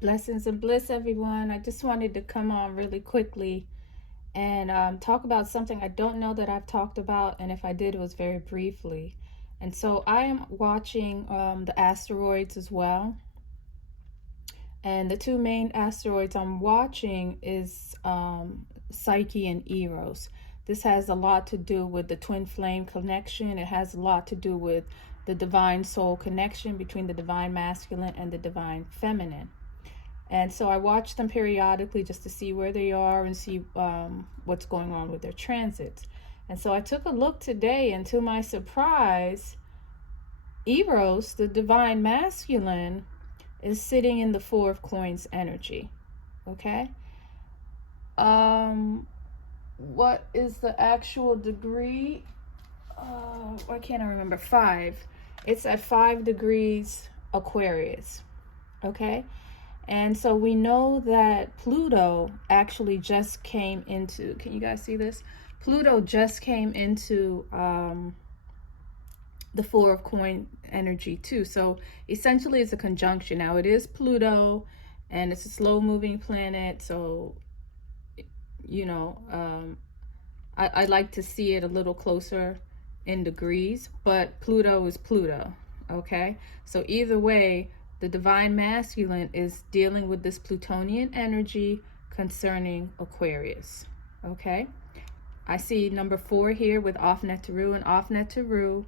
Blessings and bliss, everyone. I just wanted to come on really quickly and talk about something I don't know that I've talked about, and if I did, it was very briefly. And so I am watching the asteroids as well. And the two main asteroids I'm watching is Psyche and Eros. This has a lot to do with the twin flame connection. It has a lot to do with the divine soul connection between the divine masculine and the divine feminine. And so I watch them periodically just to see where they are and see what's going on with their transits. And so I took a look today, and to my surprise, Eros, the divine masculine, is sitting in the Four of Coins energy. Okay? What is the actual degree? Why can't I remember? 5. It's at 5 degrees Aquarius. Okay? And so we know that Pluto actually just came into, can you guys see this? Pluto just came into the Four of Coin energy too. So essentially it's a conjunction. Now it is Pluto and it's a slow moving planet. So, you know, I like to see it a little closer in degrees, but Pluto is Pluto. Okay. So either way, the divine masculine is dealing with this Plutonian energy concerning Aquarius. Okay. I see number 4 here with Afnet Teru, and Afnet Teru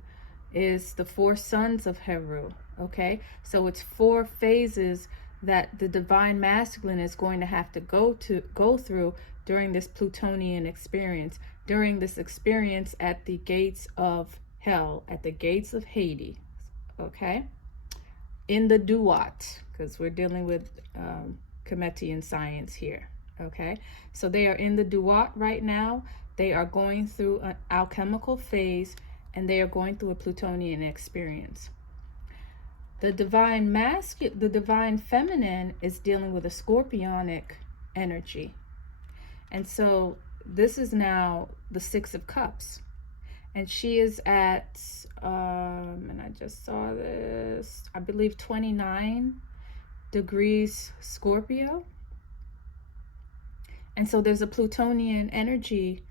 is the 4 sons of Heru. Okay. So it's 4 phases that the divine masculine is going to have to go through during this Plutonian experience, during this experience at the gates of hell, at the gates of Hades. Okay. In the duat, because we're dealing with Kemetian science here. Okay, so they are in the duat right now. They are going through an alchemical phase, and they are going through a Plutonian experience. The divine masculine, the divine feminine, is dealing with a Scorpionic energy, and so this is now the 6 of Cups. And she is at, and I just saw this, I believe 29 degrees Scorpio. And so there's a Plutonian energy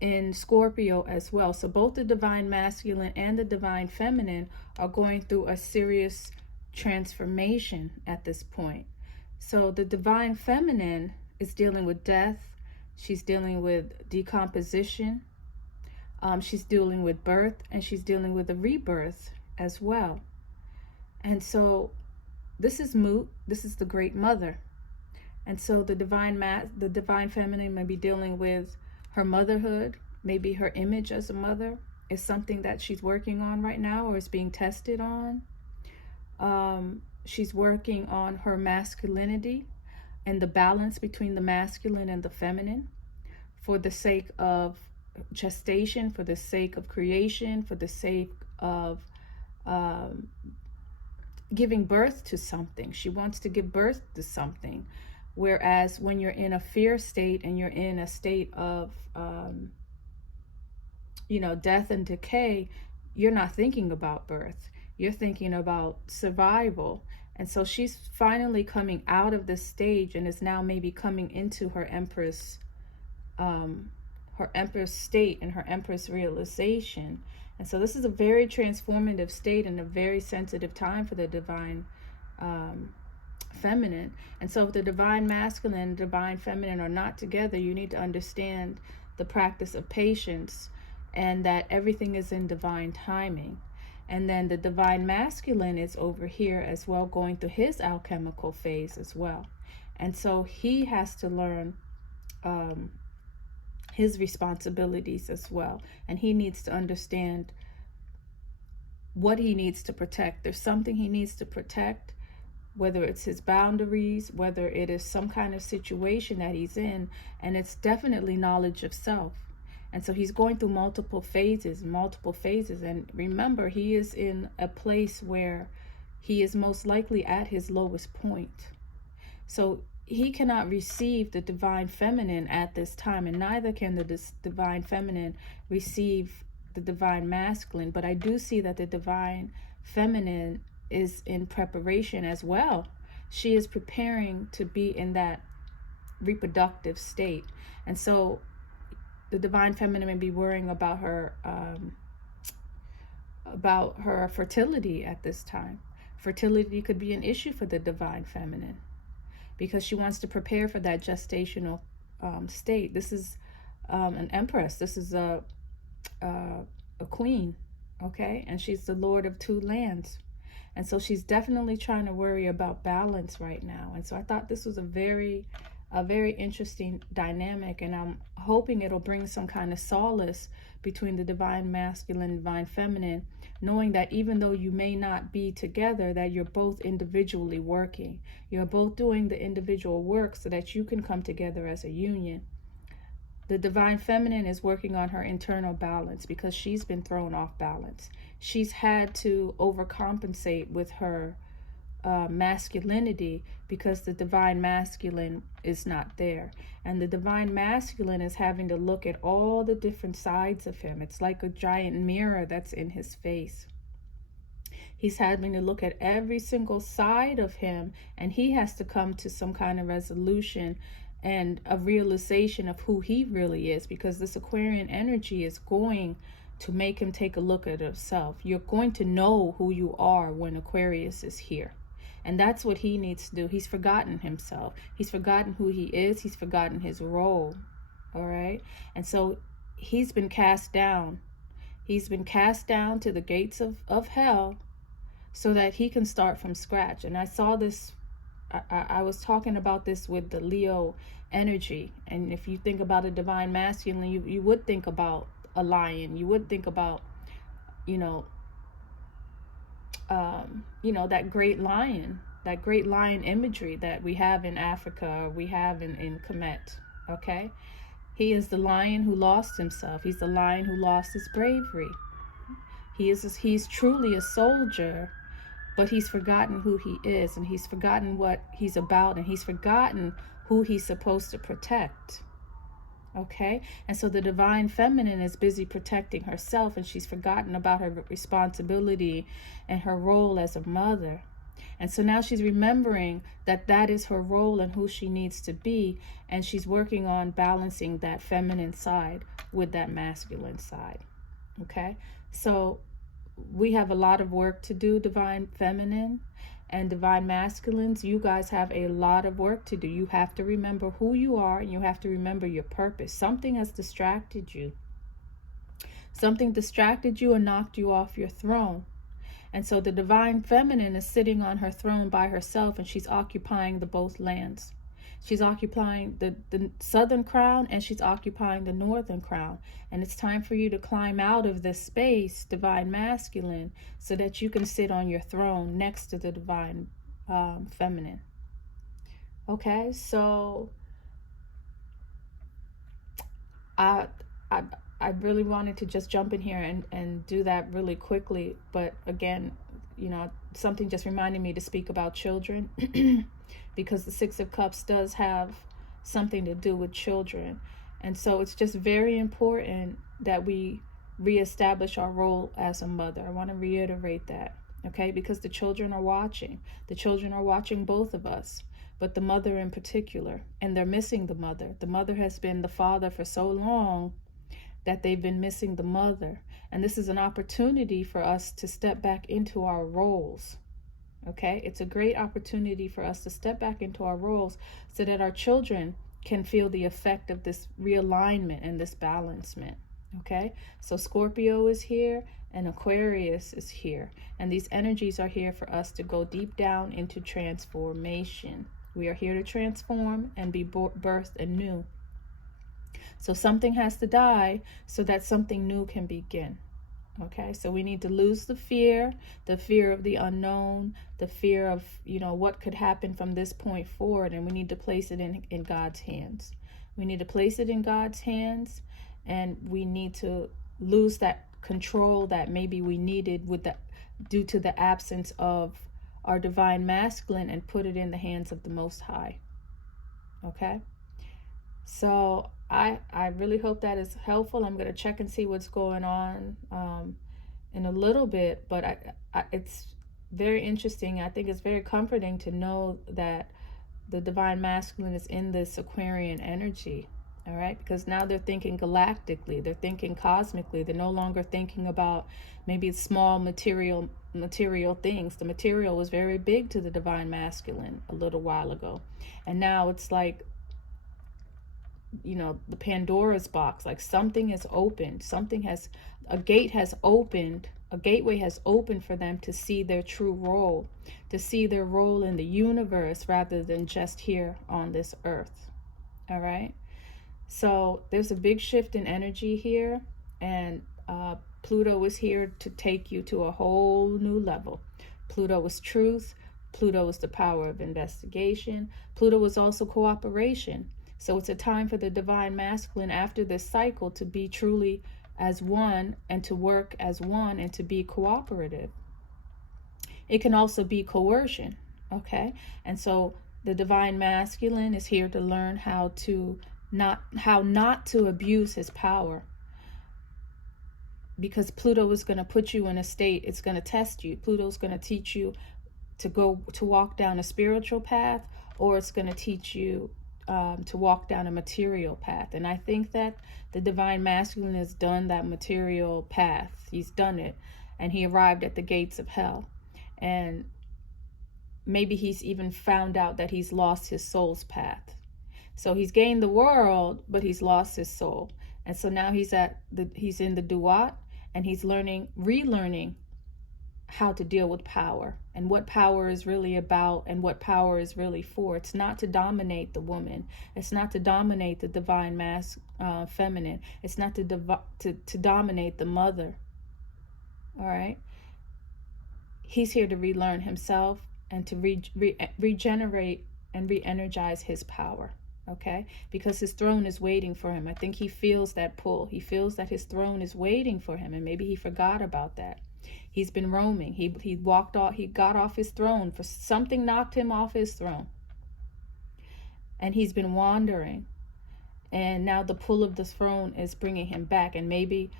in Scorpio as well. So both the divine masculine and the divine feminine are going through a serious transformation at this point. So the divine feminine is dealing with death. She's dealing with decomposition. She's dealing with birth, and she's dealing with a rebirth as well. And so this is Mut, this is the Great Mother. And so the divine feminine may be dealing with her motherhood. Maybe her image as a mother is something that she's working on right now, or is being tested on. She's working on her masculinity and the balance between the masculine and the feminine for the sake of gestation, for the sake of creation, for the sake of giving birth to something. She wants to give birth to something. Whereas when you're in a fear state and you're in a state of, death and decay, you're not thinking about birth. You're thinking about survival. And so she's finally coming out of this stage and is now maybe coming into her Empress state and her Empress realization. And so this is a very transformative state and a very sensitive time for the divine feminine. And so if the divine masculine and divine feminine are not together, you need to understand the practice of patience and that everything is in divine timing. And then the divine masculine is over here as well, going through his alchemical phase as well. And so he has to learn his responsibilities as well. And he needs to understand what he needs to protect. There's something he needs to protect, whether it's his boundaries, whether it is some kind of situation that he's in, and it's definitely knowledge of self. And so he's going through multiple phases. And remember, he is in a place where he is most likely at his lowest point. So he cannot receive the divine feminine at this time, and neither can the divine feminine receive the divine masculine. But I do see that the divine feminine is in preparation as well she is preparing to be in that reproductive state. And so the divine feminine may be worrying about her fertility at this time. Fertility could be an issue for the divine feminine because she wants to prepare for that gestational state. This is an empress. This is a queen, okay? And she's the lord of 2 lands. And so she's definitely trying to worry about balance right now. And so I thought this was a very interesting dynamic, and I'm hoping it'll bring some kind of solace between the divine masculine and divine feminine, knowing that even though you may not be together, that you're both individually working. You're both doing the individual work so that you can come together as a union. The divine feminine is working on her internal balance because she's been thrown off balance. She's had to overcompensate with her masculinity because the divine masculine is not there. And the divine masculine is having to look at all the different sides of him. It's like a giant mirror that's in his face. He's having to look at every single side of him, and he has to come to some kind of resolution and a realization of who he really is, because this Aquarian energy is going to make him take a look at himself. You're going to know who you are when Aquarius is here. And that's what he needs to do. He's forgotten himself. He's forgotten who he is. He's forgotten his role. All right. And so he's been cast down. He's been cast down to the gates of hell so that he can start from scratch. And I saw this, I was talking about this with the Leo energy. And if you think about a divine masculine, you would think about a lion. You would think about, that great lion imagery that we have in Africa, or we have in Kemet. Okay, he is the lion who lost himself. He's the lion who lost his bravery. He's truly a soldier, but he's forgotten who he is, and he's forgotten what he's about, and he's forgotten who he's supposed to protect. Okay, and so the divine feminine is busy protecting herself, and she's forgotten about her responsibility and her role as a mother. And so now she's remembering that that is her role and who she needs to be, and she's working on balancing that feminine side with that masculine side. Okay, so we have a lot of work to do, divine feminine and divine masculines. You guys have a lot of work to do. You have to remember who you are, and you have to remember your purpose. Something has distracted you. Something distracted you and knocked you off your throne. And so the divine feminine is sitting on her throne by herself, and she's occupying the both lands. She's occupying the southern crown, and she's occupying the northern crown. And it's time for you to climb out of this space, divine masculine, so that you can sit on your throne next to the divine feminine. Okay, so I really wanted to just jump in here and do that really quickly. But again, something just reminded me to speak about children because the 6 of Cups does have something to do with children. And so it's just very important that we reestablish our role as a mother. I want to reiterate that, okay? Because the children are watching. The children are watching both of us, but the mother in particular, and they're missing the mother. The mother has been the father for so long that they've been missing the mother. And this is an opportunity for us to step back into our roles. Okay, it's a great opportunity for us to step back into our roles so that our children can feel the effect of this realignment and this balancement. Okay, so Scorpio is here and Aquarius is here, and these energies are here for us to go deep down into transformation. We are here to transform and be birthed anew. So something has to die so that something new can begin. Okay, so we need to lose the fear of the unknown, the fear of, what could happen from this point forward, and we need to place it in God's hands. We need to place it in God's hands, and we need to lose that control that maybe we needed due to the absence of our divine masculine, and put it in the hands of the Most High. Okay, so I really hope that is helpful. I'm going to check and see what's going on in a little bit, but very interesting. I think it's very comforting to know that the divine masculine is in this Aquarian energy. All right, because now they're thinking galactically, they're thinking cosmically. They're no longer thinking about maybe small material things. The material was very big to the divine masculine a little while ago, and now it's like, you know, the Pandora's box. Like something has opened, a gate has opened, a gateway has opened for them to see their true role, to see their role in the universe rather than just here on this earth. All right. So there's a big shift in energy here, and Pluto is here to take you to a whole new level. Pluto is truth. Pluto is the power of investigation. Pluto is also cooperation. So it's a time for the divine masculine after this cycle to be truly as one and to work as one and to be cooperative. It can also be coercion, okay? And so the divine masculine is here to learn how not to abuse his power, because Pluto is going to put you in a state, it's going to test you. Pluto's going to teach you to walk down a spiritual path, or it's going to teach you to walk down a material path. And I think that the divine masculine has done that material path. He's done it, and he arrived at the gates of hell. And maybe he's even found out that he's lost his soul's path. So he's gained the world, but he's lost his soul. And so now he's in the duat, and he's relearning how to deal with power and what power is really about and what power is really for. It's not to dominate the woman. It's not to dominate the divine feminine. It's not to dominate the mother. All right. He's here to relearn himself and to regenerate and re-energize his power. Okay, because his throne is waiting for him. I think he feels that pull. He feels that his throne is waiting for him, and maybe he forgot about that. He's been roaming. He walked off. He got off his throne for something knocked him off his throne, and he's been wandering. And now the pull of the throne is bringing him back, and maybe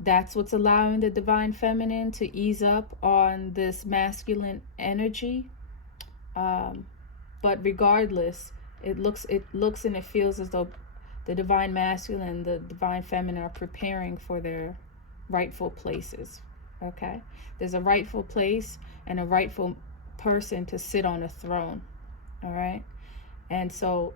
that's what's allowing the divine feminine to ease up on this masculine energy. But regardless, it looks and it feels as though the divine masculine and the divine feminine are preparing for their rightful places. Okay, there's a rightful place and a rightful person to sit on a throne. All right, and so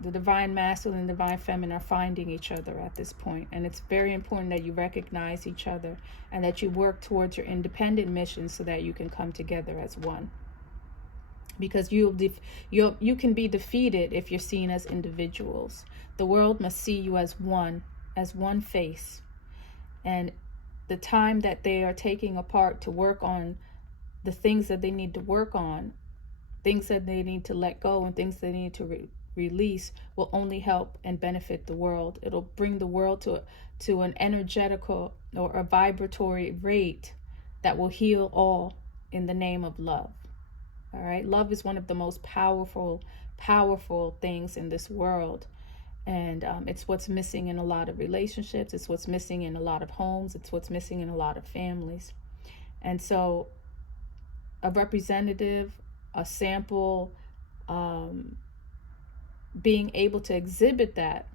the divine masculine and divine feminine are finding each other at this point, and it's very important that you recognize each other and that you work towards your independent mission so that you can come together as one. Because you can be defeated if you're seen as individuals. The world must see you as one face. And the time that they are taking apart to work on the things that they need to work on, things that they need to let go, and things they need to release will only help and benefit the world. It'll bring the world to an energetical or a vibratory rate that will heal all in the name of love. All right, love is one of the most powerful things in this world, and it's what's missing in a lot of relationships. It's what's missing in a lot of homes. It's what's missing in a lot of families. And so a representative, a sample, being able to exhibit that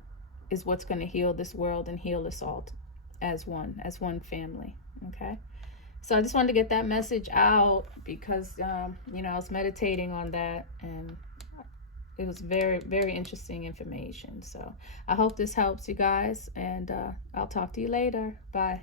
is what's going to heal this world and heal us all as one family. Okay. So I just wanted to get that message out because, I was meditating on that, and it was very, very interesting information. So I hope this helps you guys, and I'll talk to you later. Bye.